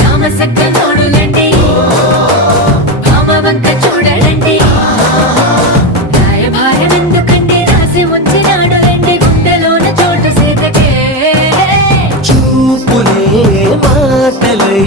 రామసక్క నోడులండి భామవంక చూడలండి రాయభారం ఎందుకండి రాసి ఉంచినాడు రండి గుండెలోన చోటు సీతకే చూపులే మాటలై